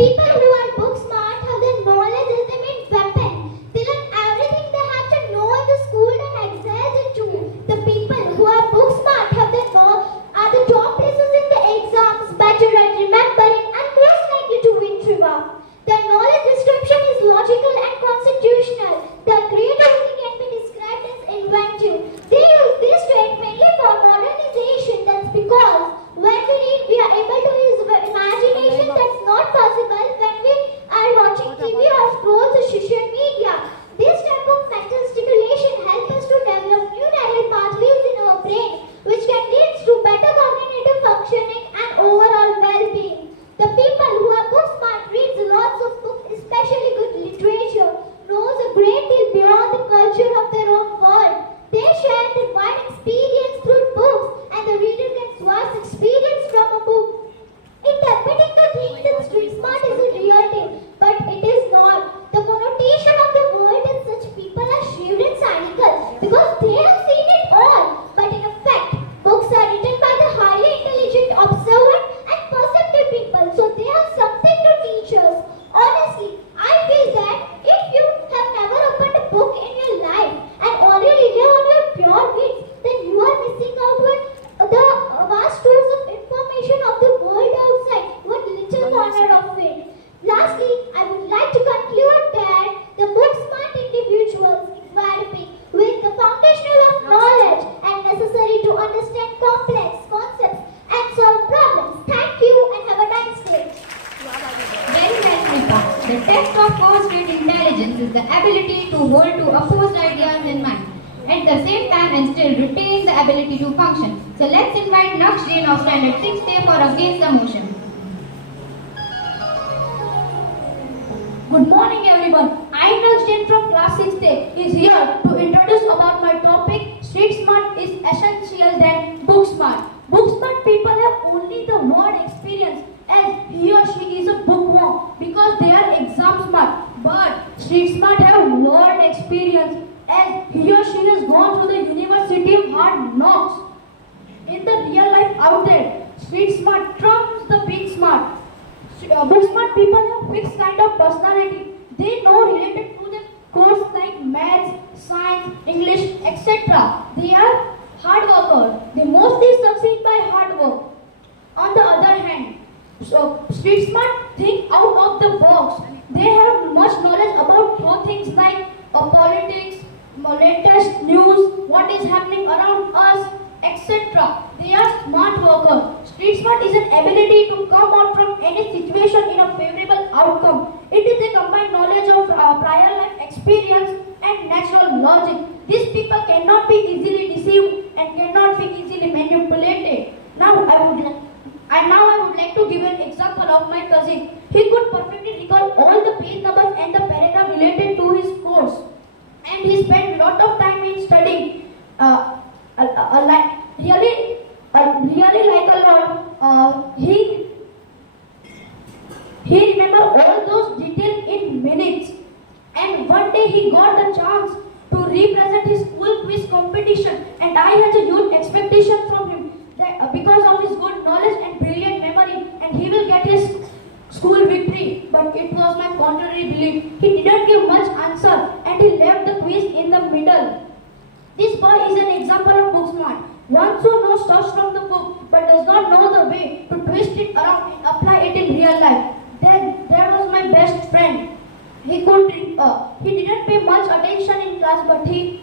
people who are book smart have the knowledge as their main weapon. They learn everything they have to know in the school and excel it too. The people who are book smart have the are the top places in the exams, better at remembering and most likely to win trivia. Their knowledge description is logical and constitutional. Their creativity can be described as inventive. They use this trait mainly for modernization. That's because when we read, we are able to use imagination that's not possible when we are watching TV or scroll through social media. This type of mental stimulation helps us to develop new neural pathways in our brain, which can lead to better cognitive functioning and overall well-being. The people who are book smart reads lots of books, especially good literature, knows a great deal beyond the culture of their own world. They share their wide experience through books, and the reader gets vast experience from a book. It's tempting to think that street smart is a real thing, but it is not. The connotation of the word in such people are shrewd and cynical because they have seen it all. But in effect, books are written by the highly intelligent, observant, and perceptive people, so they have something to teach us. Honestly, I feel that if you have never opened a book in your life and only rely on your pure wits, then you are missing out on the vast stores of information of the world outside one little corner of it. Lastly, I would like to conclude that the book smart individuals developing with the foundation of knowledge and necessary to understand complex concepts and solve problems. Thank you and have a nice day. Very well, Kripa. The test of first-rate intelligence is the ability to hold to opposed ideas in mind at the same time and still retain the ability to function. So let's invite Naksh Jain of Standard 6th for Against the Motion. Good morning everyone. I am Naksh Jain from class 6th is here to introduce about my topic. Street smart is essential than book smart. Book smart people have only the word experience as he or she is a bookworm because they are exam smart. But street smart have word experience as he or she has gone through the University of Hard Knocks. In the real life out there, street smart trumps the big smart. Book smart people have fixed kind of personality. They know related to the course like maths, science, English, etc. They are hard workers. They mostly succeed by hard work. On the other hand, street smart think out of the box. They have much knowledge about things like politics, latest news, what is happening around us, etc. They are smart workers. Street smart is an ability to come out from any situation in a favorable outcome. It is a combined knowledge of prior life experience and natural logic. These people cannot be easily deceived and cannot be easily manipulated. Now I would like to give an example of my cousin. He could perfectly recall all the page numbers and the paragraph related to his course. And he spent a lot of time in studying. Really like a lot. He remember all those details in minutes. And one day he got the chance to represent his school quiz competition. And I had a huge expectation from him that because of his good knowledge and brilliant memory, and he will get his school victory. But it was my contrary belief. He didn't give much answer and he left the quiz in the middle. This boy is an example of book smart. One who knows stuff from the book but does not know the way to twist it around and apply it in real life. Then there was my best friend. He didn't pay much attention in class, but he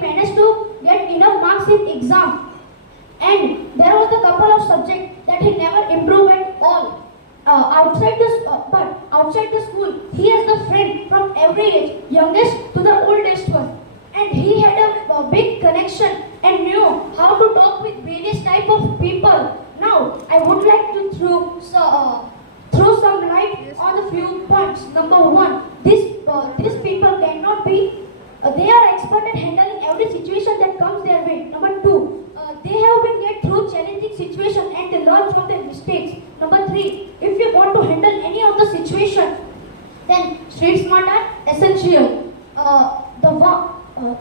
managed to get enough marks in exam. And there was a couple of subjects that he never improved at all. Outside the school, he has the friend from every age, youngest to the oldest one. And he had a big connection and knew how to talk with various type of people. Now, I would like to throw some light on a few points. Number one, these people cannot be. They are expert at handling every situation that comes their way. Number two, they have been get through challenging situations and they learn from their mistakes. Number three, if you want to handle any of the situation, then street smart are essential.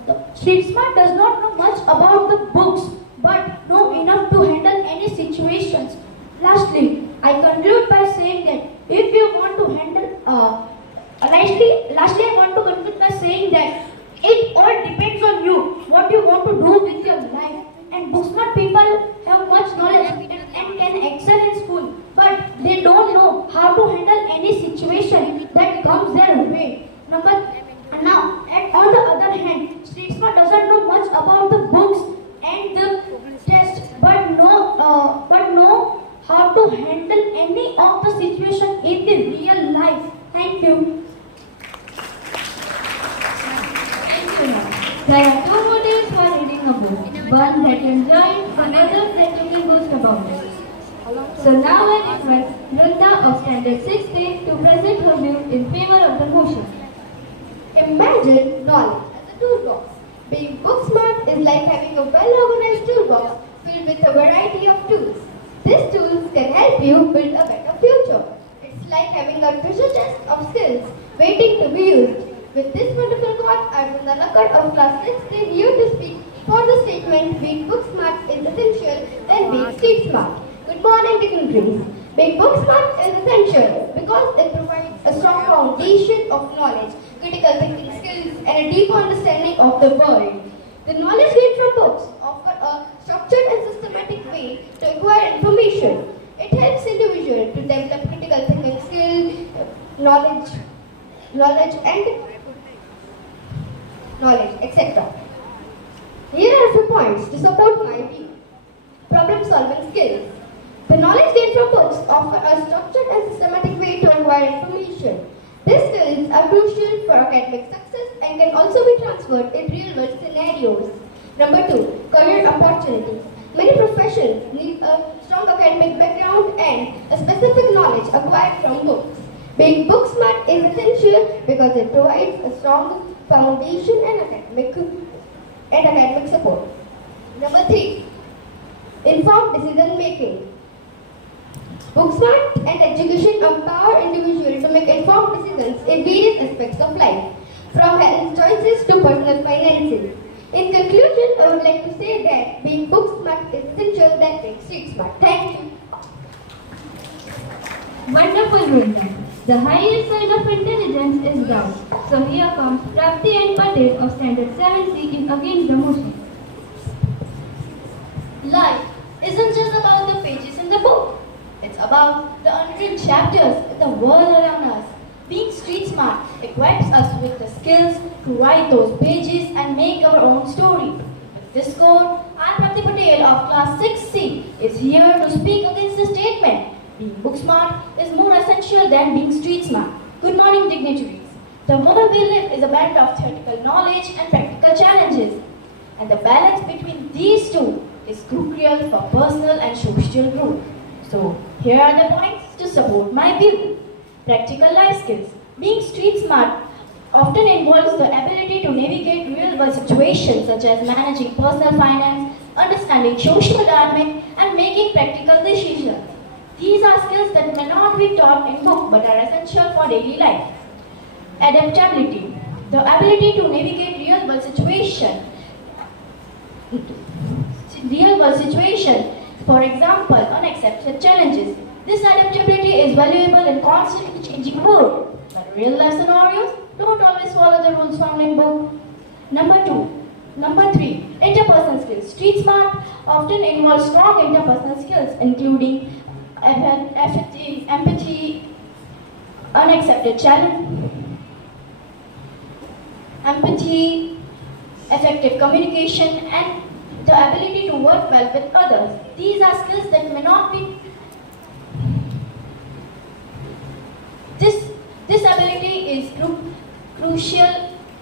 The street smart does not know much about the books, but know enough to handle any situations. Lastly, I conclude by saying that if you want to handle lastly, I want to conclude by saying that it all depends on you, what you want to do with your life. And book smart people have much knowledge and can excel in school, but they don't know how to handle any situation that comes their way. And on the other hand, street smart doesn't know much about the books and the test, but know how to handle any of the situation in the real life. Thank you. Thank you, ma'am. There are two more days for reading a book. One that you enjoyed, and others that you can boast about it. So now I invite Vrunda of Standard 6A to present her view in favor of the motion. Imagine knowledge as a toolbox. Being book smart is like having a well-organized toolbox filled with a variety of tools. These tools can help you build a better future. It's like having a treasure chest of skills waiting to be used. With this wonderful quote, I am Nalakad of class 6 here to speak for the statement being book smart is essential and being street smart. Good morning, dignitaries. Being book smart is essential because it provides a strong foundation of knowledge, critical thinking skills, and a deep understanding of the world. The knowledge gained from books offer a structured and systematic way to acquire information. It helps individuals to develop critical thinking skills, knowledge, etc. Here are a few points to support my view. Problem-solving skills. The knowledge gained from books offer a structured and systematic way to acquire information. These skills are crucial for academic success and can also be transferred in real-world scenarios. Number 2, career opportunities. Many professions need a strong academic background and a specific knowledge acquired from books. Being book smart is essential because it provides a strong foundation and academic support. Number 3, informed decision making. Book smart and education empower individuals to make informed decisions in various aspects of life, from health choices to personal finances. In conclusion, I would like to say that being book smart is essential than being street smart. Thank you. Wonderful, Vrunda. The highest side of intelligence is doubt. So here comes Prapti and Patel of Standard 7C in against the motion. Life isn't just about the pages in the book. It's about the unwritten chapters in the world around us. Being street smart equips us with the skills to write those pages and make our own story. With this quote, I, Prapti Patel of class 6C, is here to speak against the statement. Being book smart is more essential than being street smart. Good morning, dignitaries. The world we live is a blend of theoretical knowledge and practical challenges. And the balance between these two is crucial for personal and social growth. So, here are the points to support my view. Practical life skills. Being street smart often involves the ability to navigate real-world situations such as managing personal finance, understanding social dynamics, and making practical decisions. These are skills that may not be taught in book but are essential for daily life. Adaptability. The ability to navigate real-world situations. For example, unaccepted challenges. This adaptability is valuable in constantly changing world. But real-life scenarios don't always follow the rules found in book. Number 3, interpersonal skills. Street smart often involves strong interpersonal skills, including empathy, effective communication, and the ability to work well with others. These are skills that may not be. This ability is crucial.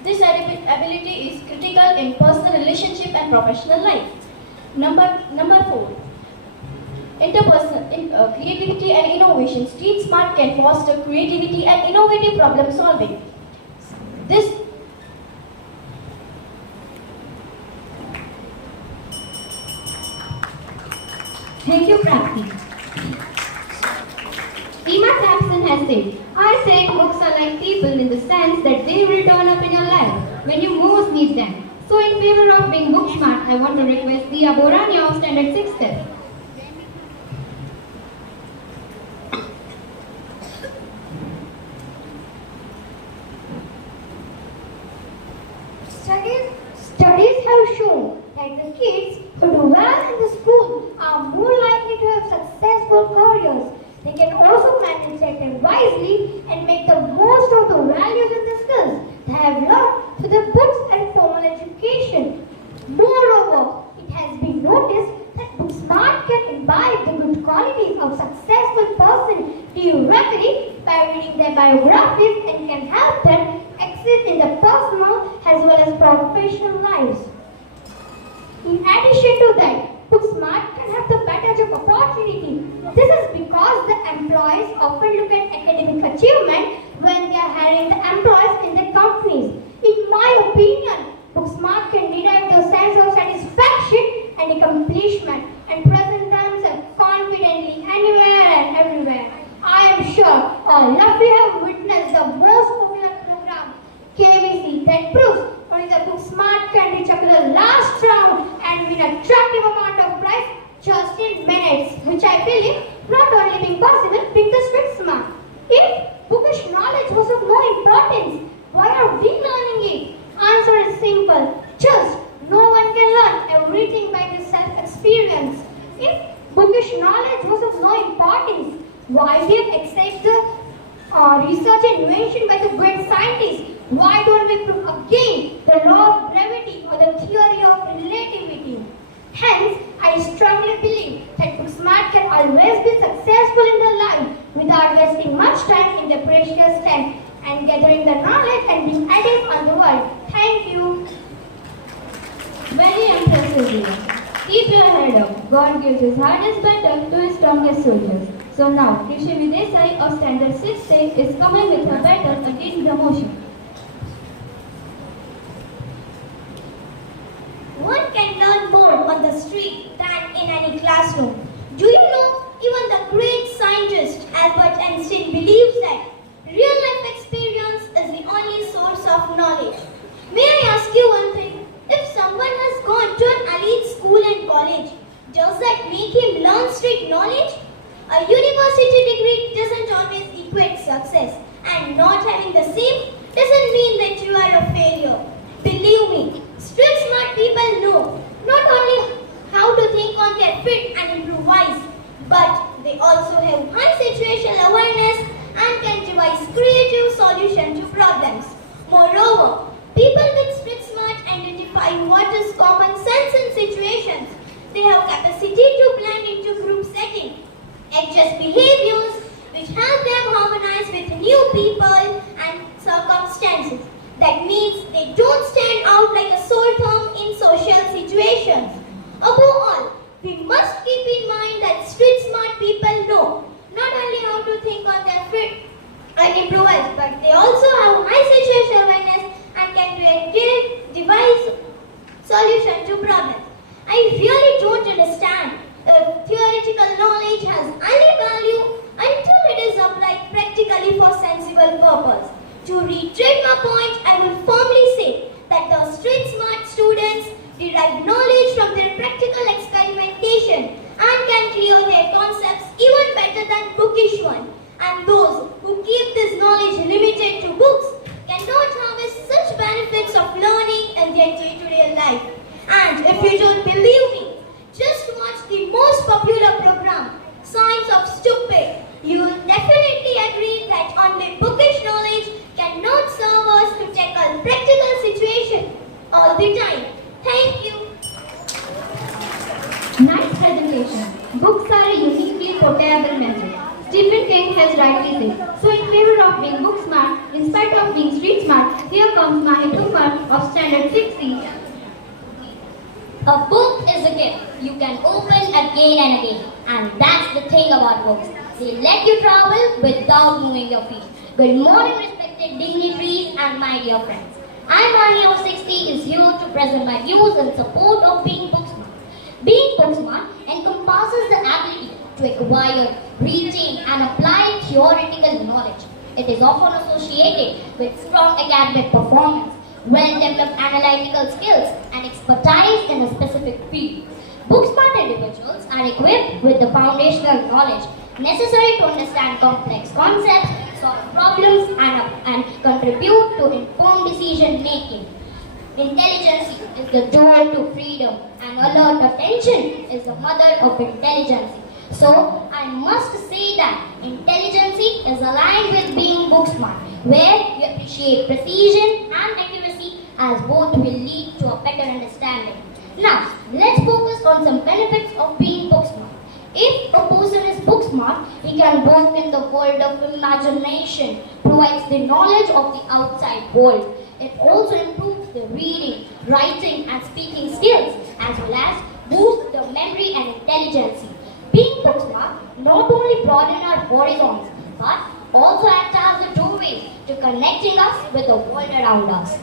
This ability is critical in personal relationship and professional life. Number 4. Interpersonal creativity and innovation. Street smart can foster creativity and innovative problem solving. Thank you, Prapti. Emma Sampson has said, I say books are like people in the sense that they will turn up in your life when you most need them. So in favor of being book smart, I want to request Dia Borania of Standard 6th. wisely and make the most of the values and the skills they have learned through the books and formal education. Moreover, it has been noticed that Booksmart can imbibe the good qualities of successful person directly by reading their biographies and can help them excel in their personal as well as professional lives. In addition to that, Booksmart can have the better job opportunity. This is because the employees often look at academic achievement when they are hiring the employees in their companies. In my opinion, Booksmart can derive the sense of satisfaction and accomplishment and present themselves confidently anywhere and everywhere. I am sure all of you have witnessed the most popular program, KVC, that proves only the Booksmart can reach up to the last round and win an attractive amount of prize just in minutes, which I believe not only being possible being the street smart. If bookish knowledge was of no importance, why are we learning it? Answer is simple. Just no one can learn everything by the self-experience. If bookish knowledge was of no importance, why we have accepted the research and invention by the great scientists? Why don't we prove again the law of gravity or the theory of relativity? Hence, I strongly believe that Booksmart can always be successful in their life without wasting much time in the precious time and gathering the knowledge and being active on the world. Thank you. Very impressive, dear. Keep your head up. God gives his hardest battle to his strongest soldiers. So now, Krisha Desai of Standard 6A is coming with her battle against the motion. One can learn more on the street than in any classroom. Do you know, even the great scientist Albert Einstein believes that real life experience is the only source of knowledge. May I ask you one thing? If someone has gone to an elite school and college, does that make him learn street knowledge? A university degree doesn't always equate success, and not having the same doesn't mean that you are a failure. Believe me, street smart people know not only how to think on their feet and improvise, but they also have high situational awareness and can devise creative solutions to problems. Moreover, people with street smart identify what is common sense in situations. They have capacity to blend into group setting, adjust behaviors which help them harmonize with new people and circumstances. That means they don't stand out like a sore thumb in social situations. Above all, we must keep in mind that street smart people know not only how to think on their feet and improvise, but they also have high situational awareness and can devise solutions to problems. I really don't understand if theoretical knowledge has any value until it is applied practically for sensible purpose. To reiterate my point, I will firmly say that the street smart students derive knowledge from their practical experimentation and can clear their concepts even better than bookish ones. And those who keep this knowledge limited to books cannot harvest such benefits of learning in their day-to-day life. And if you don't believe me, just watch the most popular program, Science of Stupid. You will definitely agree that only bookish knowledge cannot serve us to tackle practical situations all the time. Thank you. Nice presentation. Books are a uniquely portable method. Stephen King has rightly said. So in favor of being book smart, in spite of being street smart, here comes Mahi Kumar of Standard 6C. A book is a gift you can open again and again. And that's the thing about books. They let you travel without moving your feet. Good morning, respected dignitaries and my dear friends. I, Mahi of 60, is here to present my views in support of being book smart. Being book smart encompasses the ability to acquire, retain and apply theoretical knowledge. It is often associated with strong academic performance, well-developed analytical skills and expertise in a specific field. Book-smart individuals are equipped with the foundational knowledge necessary to understand complex concepts, solve problems and contribute to informed decision-making. Intelligence is the door to freedom and alert attention is the mother of intelligence. So, I I must say that intelligence is aligned with being book smart, where you appreciate precision and accuracy as both will lead to a better understanding. Now, let's focus on some benefits of being book smart. If a person is book smart, he can walk in the world of imagination, provides the knowledge of the outside world. It also improves the reading, writing and speaking skills as well as boosts the memory and intelligence. Being book smart not only broadens our horizons but also acts as a doorway to connecting us with the world around us.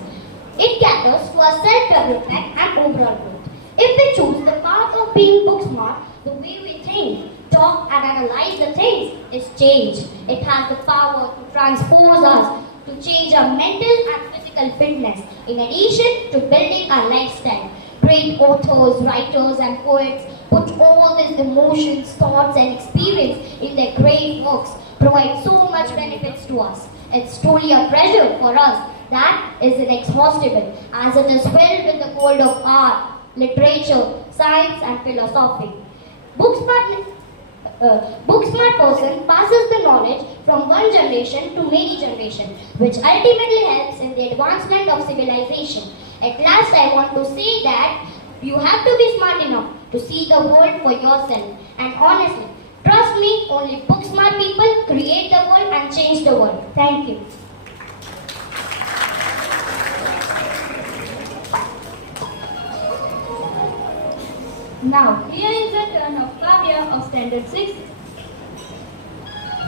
It caters to our self-development and overall growth. If we choose the path of being book smart, the way we think, talk and analyze the things is changed. It has the power to transpose us, to change our mental and physical fitness, in addition to building our lifestyle. Great authors, writers and poets put all these emotions, thoughts and experience in their great works, provide so much benefits to us. It's truly a pleasure for us that is inexhaustible, as it is filled with the gold of art, literature, science and philosophy. Book smart person passes the knowledge from one generation to many generations, which ultimately helps in the advancement of civilization. At last, I want to say that you have to be smart enough to see the world for yourself. And honestly, trust me, only book smart people create the world and change the world. Thank you. Now, here is the turn of Kavya of Standard 6.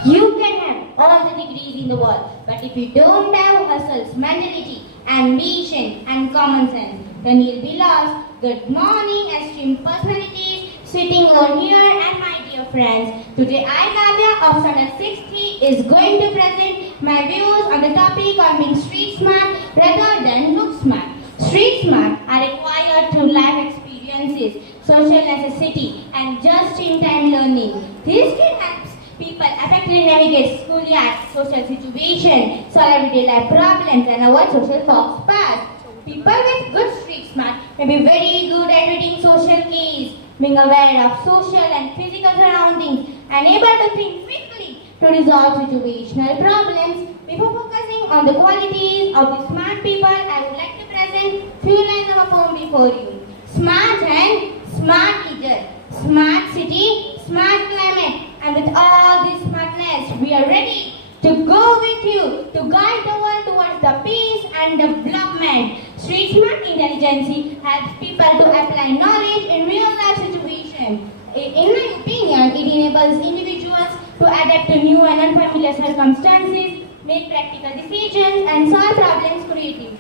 You can have all the degrees in the world, but if you don't have hustle's mentality, ambition and common sense, then you'll be lost. Good morning, esteemed personalities sitting over here and my dear friends. Today I, Kavya of Standard 60, is going to present my views on the topic on being street smart rather than book smart. Street smart are required through life experiences, social necessity and just-in-time learning. This can help people effectively navigate schoolyard, social situation, solve everyday life problems and avoid social fox paths. People with good street smart may be very good at reading social cues, being aware of social and physical surroundings, and able to think quickly to resolve situational problems. Before focusing on the qualities of the smart people, I would like to present few lines of a poem before you. Smart hand, smart leader, smart city, smart climate, and with all this smartness, we are ready to go with you to guide the world towards the peace and development. Street smart intelligence helps people to apply knowledge in real life situations. In my opinion, it enables individuals to adapt to new and unfamiliar circumstances, make practical decisions, and solve problems creatively.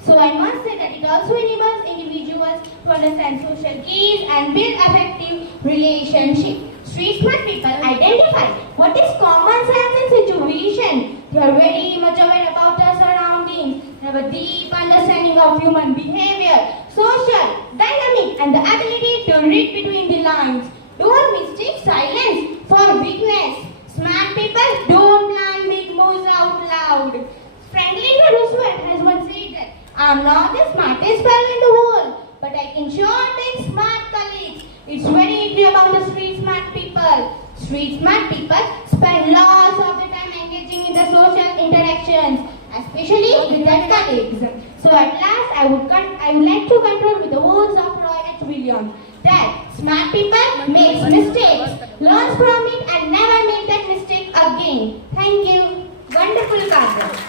So I must say that it also enables individuals to understand social cues and build effective relationships. Street smart people identify what is common sense in situation. They are very much aware about their surroundings, have a deep understanding of human behavior, social, dynamic, and the ability to read between the lines. Don't mistake silence for weakness. Smart people don't plan big moves out loud. Franklin D. Roosevelt has once said that I'm not the smartest fellow in the world, but I can sure take smart colleagues. It's very easy about the street smart people. Street smart people spend lots of the time engaging in the social interactions, especially with their colleagues. So at last, I would like to conclude with the words of Roy H. Williams that smart people make mistakes, learn from it, and never make that mistake again. Thank you. Wonderful, Kavya.